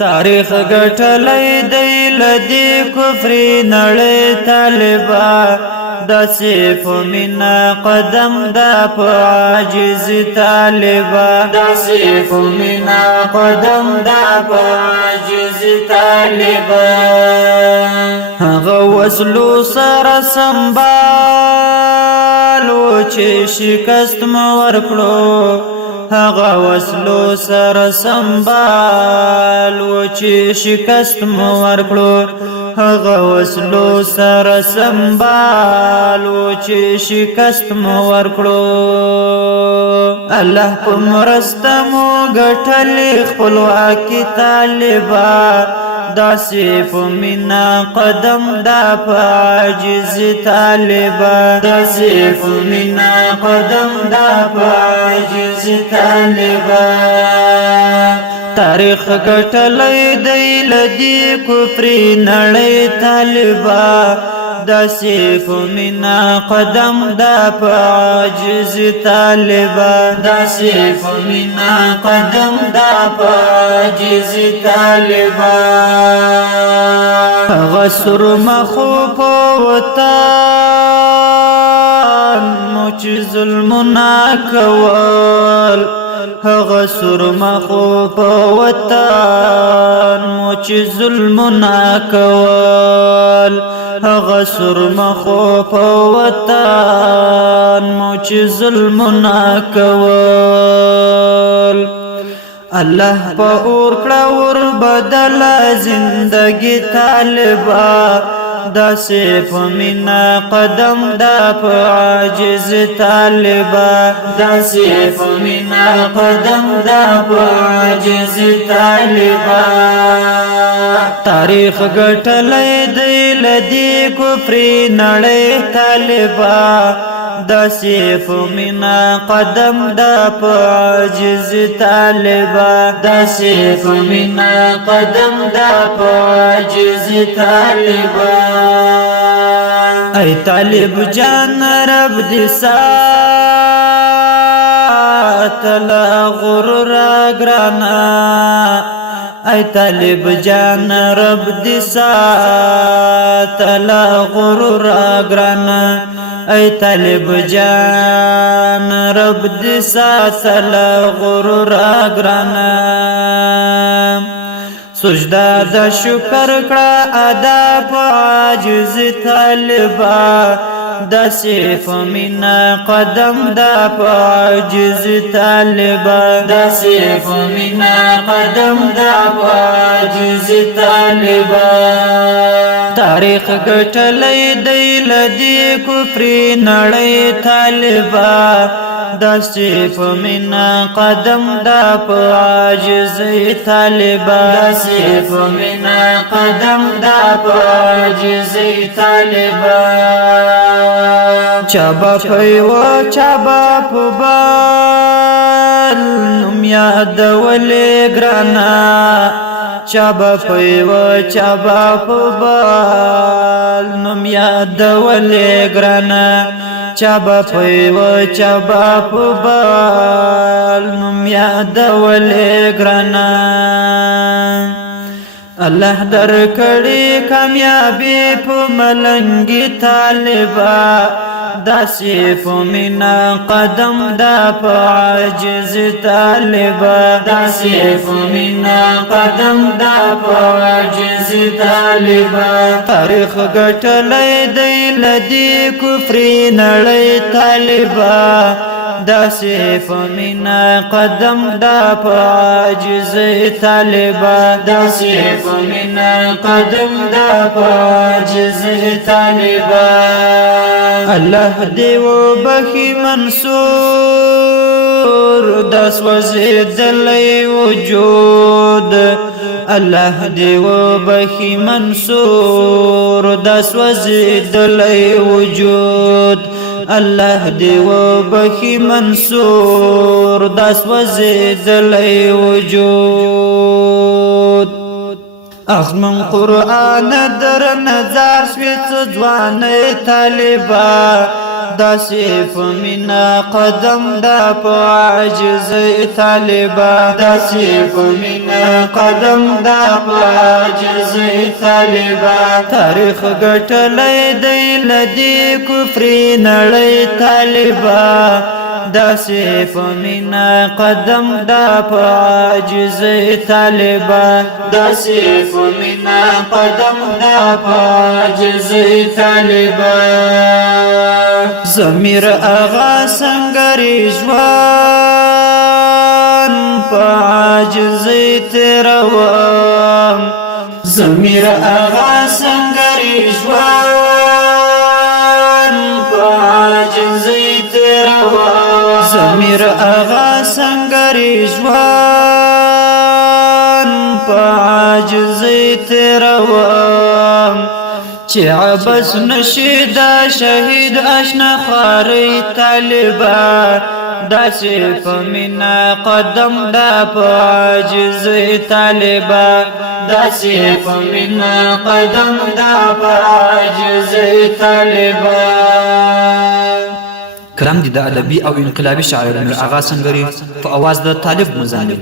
تاریخ ګټلې دی لدی کفر نړۍ طالبا داسې په مینا قدم دا په عاجز طالبا داسې په مینا قدم دا په عاجز طالبا هغه وسلو سره سنبال و چې شکست مو ورکړو هغه وسلو سره سنبال و چې شکست مو ورکړو هغه وسلو سره سنبال و چې شکست مو ورکړو الله په مرسته مو ګټلې خپلواکي طالبا داسې په مینا قدم دا په عاجز طالبا داسې په مینا قدم دا په عاجز طالبا تاریخ ګټلې دی لدی کفر نړۍ طالبا داسې په مینا قدم دا په عاجز طالبا داسې په مینا قدم دا په عاجز طالبا هغه سرمخو په وطن مو چې ظلمونه کول هغه سرمخو په وطن مو چې ظلمونه کول هغه سرمخو په وطن مو چې ظلمونه کول الله په اور کړه ور بدل زندگی طالبا داسې په مینا قدم دا په عاجز طالبا داسې په مینا قدم دا په عاجز طالبا تاریخ ګټلې دی لدی کفر نړۍ طالبا داسې په مینا قدم دا په عاجز طالبا داسې په مینا قدم دا په عاجز طالبا ای طالب جان رب دې ساتل غرور ګرانا ای طالب جان رب دې ساتل غرور ګرانا ای طالب جان رب دې ساتل غرور ګرانا سجدا د شکر کړه ادا په عاجز طالبا داسې په مینا قدم دا په عاجز طالبا داسې په مینا قدم دا په عاجز طالبا تاریخ ګټلې دی لدی کفر نړۍ طالبا داسې په مینا قدم دا په عاجز طالبا داسې په مینا قدم دا په عاجز طالبا چابا پیو چابا په بال نوم یادولې ګرانا چابا پیو چابا په بال نوم یادولې ګرانا چابا پیو چابا په بال نوم یادولې ګرانا الله در کړي کامیابی په ملنګي طالبا داسې په مینا قدم دا په عاجز طالبا داسې په مینا قدم دا په عاجز طالبا تاریخ ګټلې دی لدی کفر نړۍ طالبا داسې په مینا قدم دا په عاجز طالبا داسې په مینا قدم دا په عاجز طالبا الله دې وبخي منصور داس وزیدلې وجود الله دې وبخي منصور داس وزیدلې وجود الله دې وبخي منصور داس وزیدلې وجود اخمن قرآن در نظر سویت ځوانې طالبا داسې په مینا قدم دا په عاجز طالبا داسې په مینا قدم دا په عاجز طالبا تاریخ ګټلې دی لدی کفر نړۍ طالبا داسې په مینا قدم دا په عاجز طالبا داسې په مینا قدم دا په عاجز طالبا ضمیر اغا سنگری جوان په عاجز تیروام ضمیر اغا سنگری جوان په عاجز تیروام ضمیر اغا سنگری جوان په عاجز تیروام چې عبس نشي دا شهید اشنا خاري طالبا داسې په مینا قدم دا په عاجز طالبا داسې په مینا قدم دا په عاجز طالبا کلام دي د ادبي او انقلابي شاعر میر آغا سنگری په اواز د طالب مزاحم